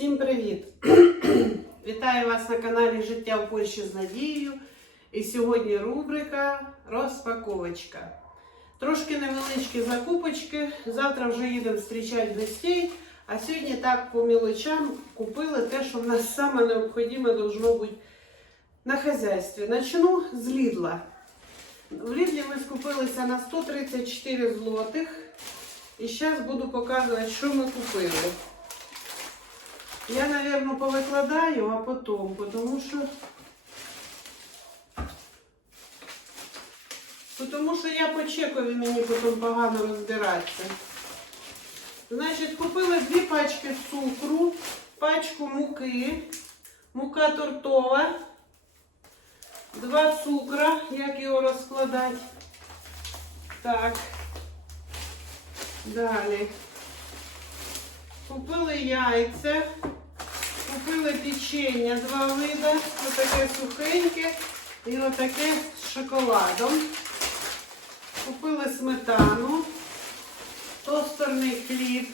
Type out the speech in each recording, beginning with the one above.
Всім привіт! Вітаю вас на каналі Життя в Польщі з Надією. І сьогодні рубрика Розпаковочка. Трошки невеличкі закупочки. Завтра вже їдемо зустрічати гостей. А сьогодні так по мілочам купили те, що в нас саме необхідне должно бути на хазяйстві. Начну з Лідла. В Лідлі ми скупилися на 134 злотих. І зараз буду показувати, що ми купили. Я, наверное, повикладаю, а потом, потому що Тому що я по чекові мені потім погано розбиратися. Значить, купили дві пачки цукру, пачку муки, мука тортова, два цукра, як його розкладати. Так. Далі. Купили яйця, купили печення два вида, отаке сухеньке і отаке з шоколадом. Купили сметану, тостерний хліб.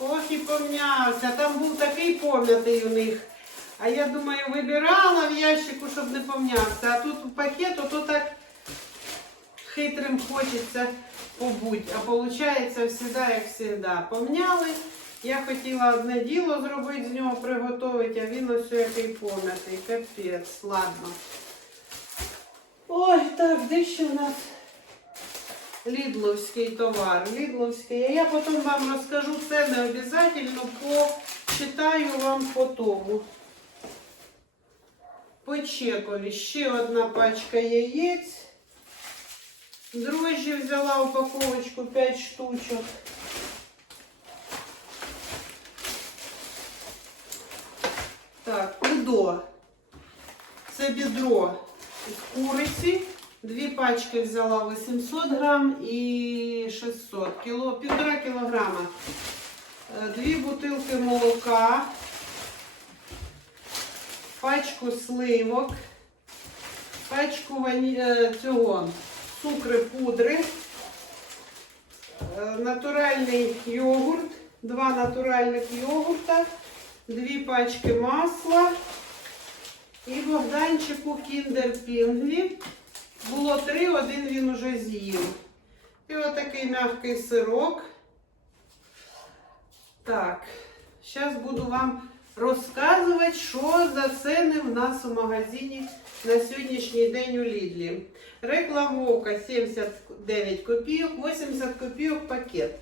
Ох і помнявся. Там був такий пом'ятий у них. А я думаю, вибирала в ящику, щоб не помнявся. А тут пакет, ото так хитрим хочеться побути. А виходить, завжди, як завжди. Помняли. Я хотіла одне діло зробити з нього, приготувати, а він ось який пом'ятий. Капець, ладно. Ой, так, де ще у нас Лідловський товар. Лідловський. Я потім вам розкажу це не обов'язково, почитаю вам по тому. По чекові ще одна пачка яєць. Дрожжі взяла упаковочку 5 штучок. Так, бідо. Це бідро з куриці. Дві пачки взяла 800 грам і 600 кіло, півтора кілограма. Е, Дві бутилки молока, пачку сливок, пачку вані... е, цього цукри пудри, е, натуральний йогурт, два натуральних йогурта, дві пачки масла і Богданчику Кіндер Пінгві. Було три, один він уже з'їв. І отакий м'який сирок. Так, зараз буду вам розказувати, що за ціни в нас у магазині на сьогоднішній день у Лідлі. Рекламовка 79 копійок, 80 копійок пакет.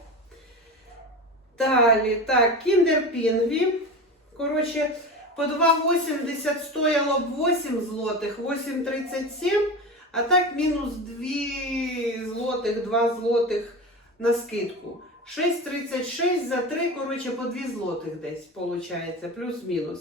Далі, так, кіндер пінгві. Коротше, по 2,80 стояло б 8 злотих, 8,37. А так мінус 2 злотих, 2 злотих на скидку. 6,36 за 3, коротше, по 2 злотих десь, виходить, плюс-мінус.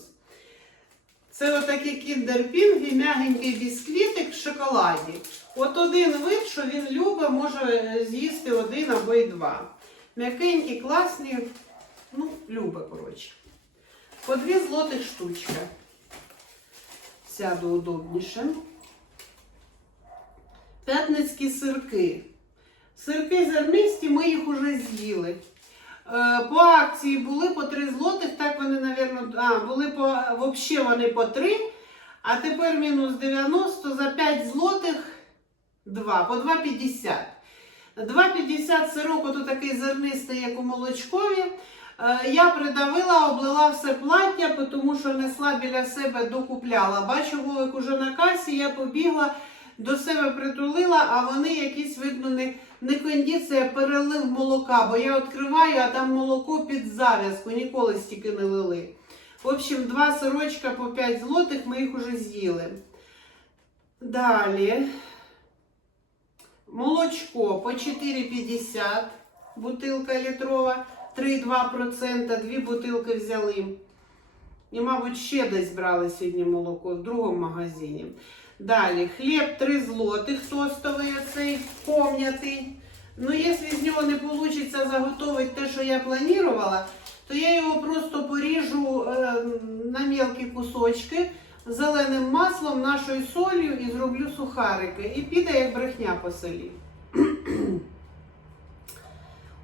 Це отакий кіндер-пінг і м'ягенький бісквітик в шоколаді. От один вид, що він любить, може з'їсти один або й два. М'якенькі, класні, ну, любить, коротше. По 2 злотих штучка. Сяду удобніше. П'ятницькі сирки. Сирки зернисті, ми їх уже з'їли. Е, По акції були по 3 злотих, так вони, мабуть, а, були по, взагалі вони по 3, а тепер мінус 90 за 5 злотих 2, по 2,50. 2,50 сирок, ото такий зернистий, як у молочкові. Е, Я придавила, облила все плаття, тому що несла біля себе, докупляла. Бачу, Вовик уже на касі, я побігла до себе притулила, а вони якісь, видно, не, не кондиція, перелив молока, бо я відкриваю, а там молоко під зав'язку, ніколи стільки не лили. В общем, два сирочка по 5 злотих, ми їх уже з'їли. Далі. Молочко по 4,50, бутилка літрова, 3,2%, дві бутилки взяли. І, мабуть, ще десь брали сьогодні молоко в другому магазині. Далі, хліб 3 злотих тостовий оцей, пом'ятий. Ну, якщо з нього не вийде заготовити те, що я планувала, то я його просто поріжу е, на мелкі кусочки зеленим маслом, нашою солью і зроблю сухарики. І піде як брехня по селі.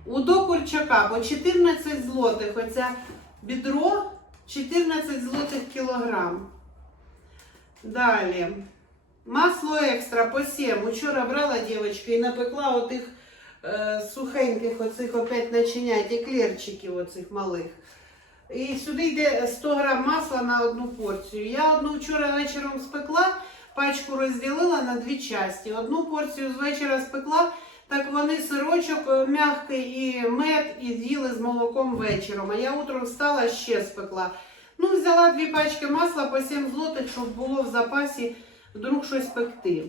У до курчака 14 злотих оця бідро 14 злотих кілограм. Далі. Масло екстра по 7. Учора брала дівчинка і напекла отих е, сухеньких оцих опять начинять, еклерчиків оцих малих. І сюди йде 100 грам масла на одну порцію. Я одну вчора вечором спекла, пачку розділила на дві часті. Одну порцію з вечора спекла, так вони сирочок е, м'який і мед і з'їли з молоком вечором. А я утром встала ще спекла. Ну, взяла дві пачки масла по 7 злотих, щоб було в запасі вдруг щось пекти.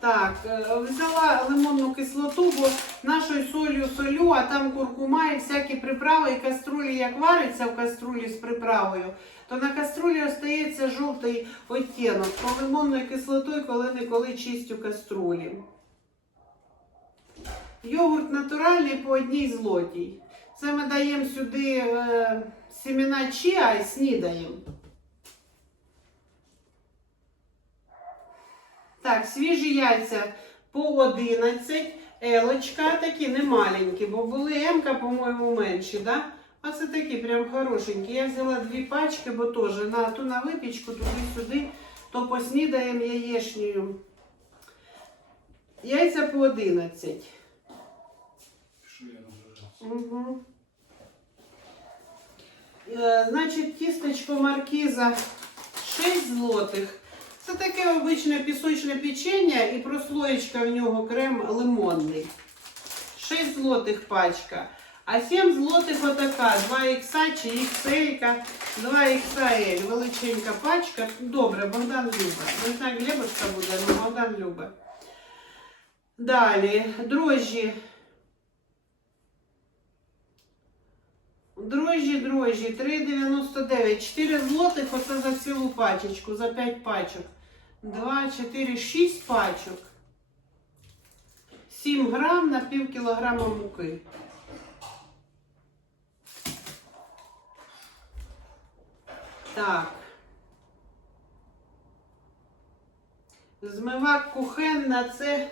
Так, е, взяла лимонну кислоту, бо нашою солью солю, а там куркума і всякі приправи, і каструлі як вариться в каструлі з приправою, то на каструлі остається жовтий оттінок. То лимонною кислотою коли-неколи чистю каструлі. Йогурт натуральний по одній злотій. Це ми даємо сюди е, семена чиа і снідаємо. Так, свіжі яйця по 11, елочка такі не маленькі, бо були емка, по-моєму, менші, да? А це такі прям хорошенькі. Я взяла дві пачки, бо теж на ту на випічку, туди-сюди, то поснідаємо яєшнею. Яйця по 11. Що я. Е, маркіза 6 злотих. Це таке обичне пісочне печення і прослоєчка в нього крем лимонний. 6 злотих пачка. А 7 злотих отака, 2 ікса чи XL, 2 XL, величенька пачка. Добре, Богдан любить. Не знаю, Глебочка буде, але Богдан любить. Далі, дрожжі Дрожжі, дрожжі, 3,99. 4 злотих оце за цілу пачечку, за 5 пачок. 2, 4, 6 пачок. 7 грам на пів кілограма муки. Так. Змивак кухенна, це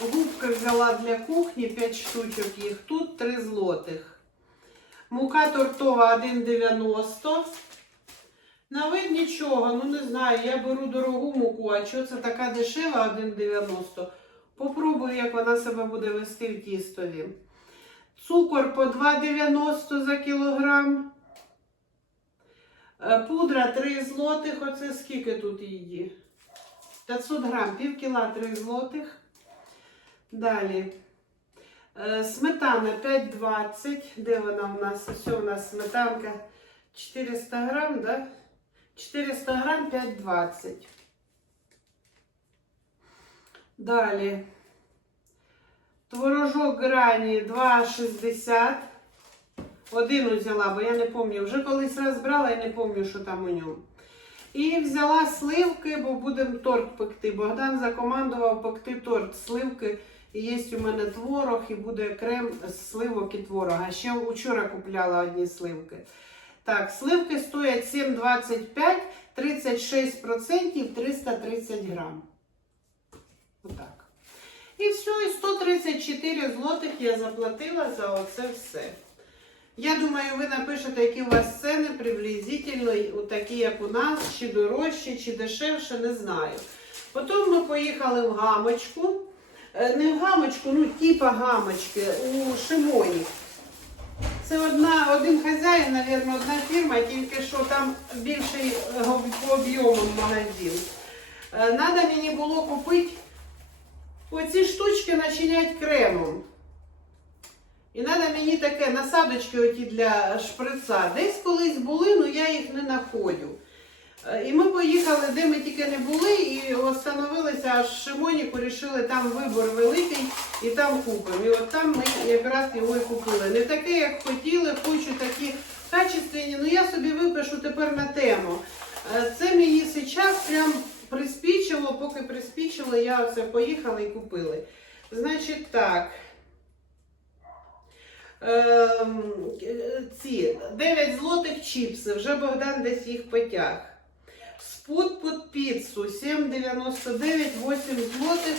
губка взяла для кухні, 5 штучок їх. Тут 3 злотих. Мука тортова 1,90. На вид нічого, ну не знаю, я беру дорогу муку, а що це така дешева 1,90. Попробую, як вона себе буде вести в тістові. Цукор по 2,90 за кілограм. Е, Пудра 3 злотих. Оце скільки тут її? 500 грам, пів кіла 3 злотих. Далі. Е, Сметана 5,20. Де вона у нас? Ось у нас сметанка 400 грам, да? 400 грам 5,20. Далі. Творожок грані 2,60. Один взяла, бо я не пам'ятаю. Вже колись раз брала і не пам'ятаю, що там у ньому. І взяла сливки, бо будемо торт пекти. Богдан закомандував пекти торт сливки. І є у мене творог, і буде крем з сливок і творога. Ще вчора купляла одні сливки. Так, сливки стоять 7,25, 36%, 330 грам. Отак. І все, і 134 злотих я заплатила за оце все. Я думаю, ви напишете, які у вас ціни приблизительно, такі, як у нас, чи дорожче, чи дешевше, не знаю. Потім ми поїхали в гамочку. Е, Не в гамочку, ну типа гамочки у Шимоні. Це одна, один хазяїн, мабуть, одна фірма, тільки що там більший по об'ємам магазин. Е, Надо мені було купити оці штучки начинять кремом. І треба мені таке насадочки оті для шприца. Десь колись були, але я їх не знаходжу. Е, І ми поїхали, де ми тільки не були, і остановилися аж в Шимоніку, рішили там вибор великий і там купимо. І от там ми якраз його і купили. Не таке, як хотіли, хочу такі качественні. Ну я собі випишу тепер на тему. Е, Це мені зараз прям приспічило, поки приспічило, я оце поїхала і купили. Значить так. Ем, е, ці 9 злотих чіпси, вже Богдан десь їх потяг. Спут під піцу 7,99, 8 злотих.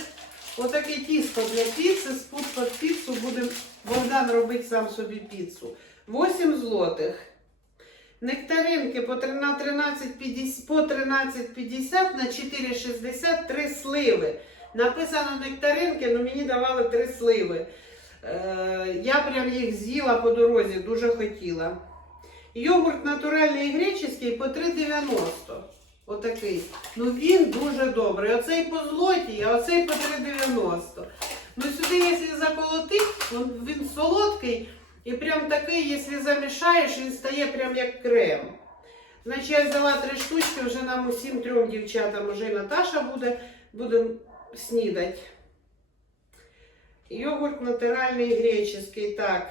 Отаке тісто для піци, спут під піцу буде Богдан робити сам собі піцу. 8 злотих. Нектаринки по 13,50 по 13,50 на 4,60 три сливи. Написано нектаринки, але мені давали три сливи. Е, я прям їх з'їла по дорозі, дуже хотіла. Йогурт натуральний і греческий по 3,90. Отакий. Ну він дуже добрий. Оцей по злоті, а оцей по 3,90. Ну сюди, якщо заколотить, він, солодкий і прям такий, якщо замішаєш, він стає прям як крем. Значить, я взяла три штучки, вже нам усім трьом дівчатам, вже і Наташа буде, будемо снідати. Йогурт натуральний греческий, так.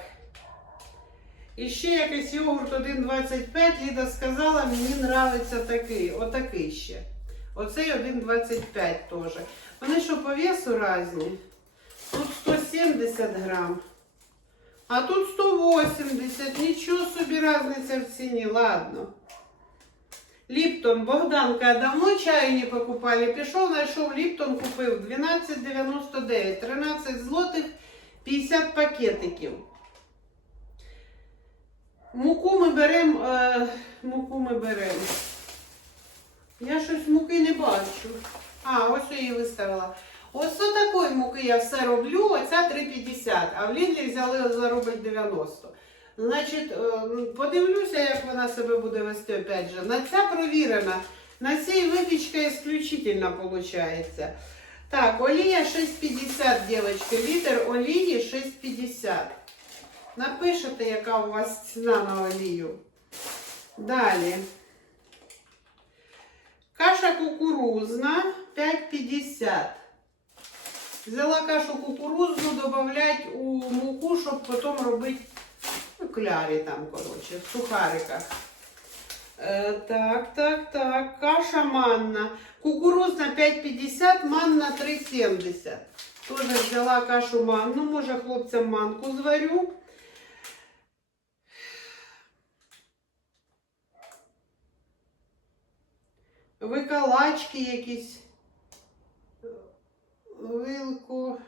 І ще якийсь йогурт 1,25, Ліда сказала, мені нравиться такий, отакий ще. Оцей 1,25 теж. Вони що по весу різні? Тут 170 грам, а тут 180. Нічого собі різниця в ціні, ладно. Ліптон, Богданка, давно чаю не покупали. Пішов, знайшов Ліптон, купив 12,99, 13 злотих, 50 пакетиків. Муку ми беремо, е, муку ми беремо. Я щось муки не бачу. А, ось я її виставила. Ось такої муки я все роблю, оця 3,50, а в Лідлі взяли за рубль 90. Значить, е, подивлюся, як вона себе буде вести опять же. На ця провірена. На цій випічка исключительно виходить. Так, олія 6,50, дівчатки. Літр олії 6,50. Напишете, яка у вас ціна на олію. Далі. Каша кукурузна 5,50. Взяла кашу кукурузну, додавлять у муку, щоб потім робити ну, клярі там, коротше, в сухариках. Е, так, так, так. Каша манна. Кукурузна 5,50, манна 3,70. Тоже взяла кашу манну, може хлопцям манку зварю. Викалачки якісь. Вилку.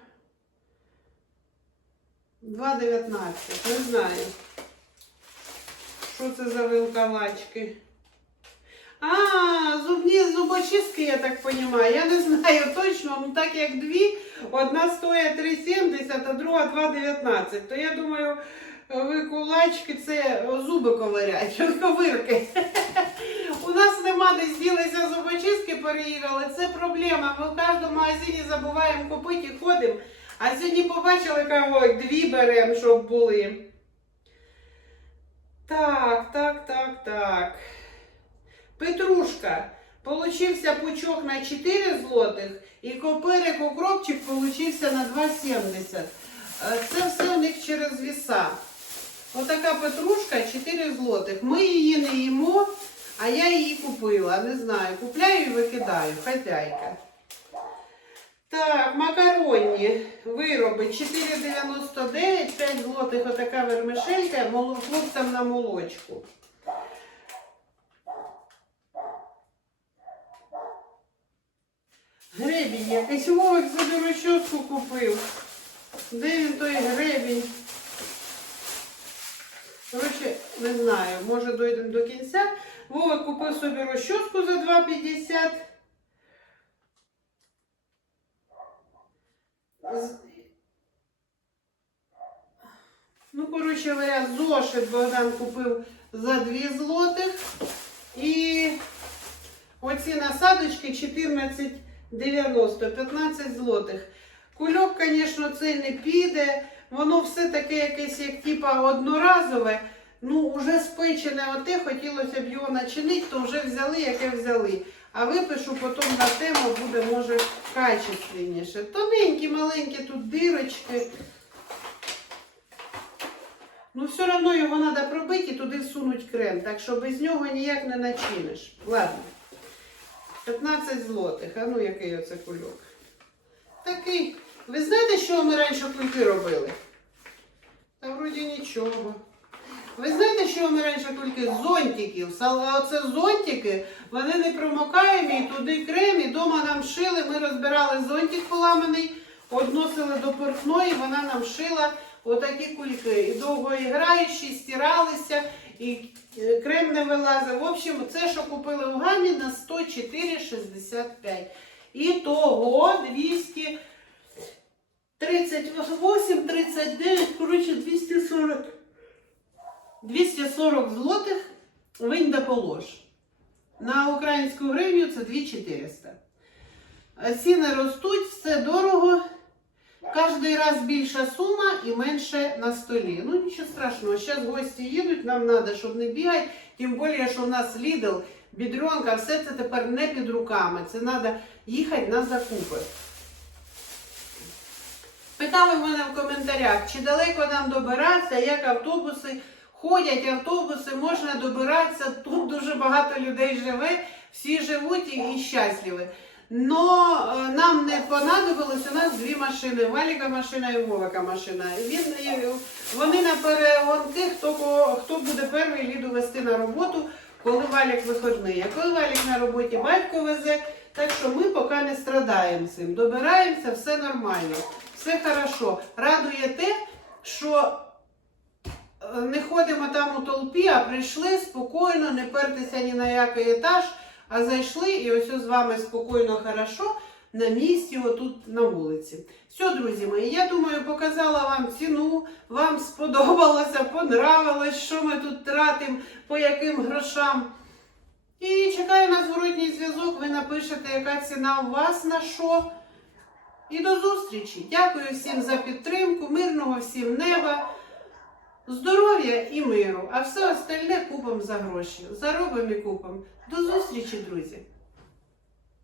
2,19. Не знаю. Що це за вилкалачки? А, зубні зубочистки, я так розумію. Я не знаю точно, ну так як дві, одна стоїть 3,70, а друга 2,19. То я думаю, викулачки це зуби ковирять, ковирки. У нас нема де зділися зубочистки, переїхали. Це проблема. Ми в кожному магазині забуваємо купити і ходимо. А сьогодні побачили, кого дві беремо, щоб були. Так, так, так, так. Петрушка. Получився пучок на 4 злотих і копирик укропчик получився на 2,70. Е, Це все у них через віса. Отака петрушка 4 злотих. Ми її не їмо, а я її купила. Не знаю, купляю і викидаю. Хазяйка. Так, макаронні вироби 4,99, 5 злотих отака вермишелька, хлопцям на молочку. Гребінь якийсь Вовик собі розчоску купив. Де він той гребінь? Коротше, не знаю, може дойдемо до кінця. Вовик купив собі розчоску за 2,50. Ну, коротше говоря, зошит Богдан купив за 2 злотих. І оці насадочки 14,90, 15 злотих. Кульок, звісно, цей не піде. Воно все таке якесь, як типа одноразове. Ну, вже спечене оте, хотілося б його начинити, то вже взяли, яке взяли. А випишу потім на тему буде, може, качественніше. Тоненькі, маленькі тут дирочки. Ну, все одно його треба пробити і туди всунуть крем, так що без нього ніяк не начиниш. Ладно. 15 злотих. А ну який оце кульок? Такий. Ви знаєте, що ми раніше кульки робили? Та вроді нічого. Ви знаєте, що ми раніше кульки зонтиків? Оце зонтики, вони не промокаємі, і туди крем, і дома нам шили. Ми розбирали зонтик поламаний, односили до портної, вона нам шила отакі кульки. І довго іграючі, стиралися. і е, крем не вилазив. В общем, це, що купили в гамі на 104,65. І того 200. 38, 39, коротше, 240. 240 злотих винь да полож. На українську гривню це 2400. А Ціни ростуть, все дорого. Кожний раз більша сума і менше на столі. Ну нічого страшного. Зараз гості їдуть, нам треба, щоб не бігати. Тим більше, що в нас Lidl, бідронка, все це тепер не під руками. Це треба їхати на закупи. Питали в мене в коментарях, чи далеко нам добиратися, як автобуси ходять, автобуси, можна добиратися. Тут дуже багато людей живе, всі живуть і, щасливі. Но е, нам не понадобилось, у нас дві машини, Валіка машина і Вовика машина. Він, вони на перегонки, хто, хто буде перший ліду вести на роботу, коли Валік виходний. А коли Валік на роботі батько везе, так що ми поки не страдаємо цим. Добираємося, все нормально, все хорошо. Радує те, що е, не ходимо там у толпі, а прийшли спокійно, не пертися ні на який етаж, а зайшли і ось з вами спокійно, хорошо на місці, отут на вулиці. Все, друзі мої, я думаю, показала вам ціну, вам сподобалося, понравилось, що ми тут тратимо, по яким грошам. І чекаю на зворотній зв'язок. Ви напишете, яка ціна у вас на що. І до зустрічі. Дякую всім за підтримку, мирного всім неба, здоров'я і миру. А все остальне купом за гроші. Заробимо і купом. До зустрічі, друзі!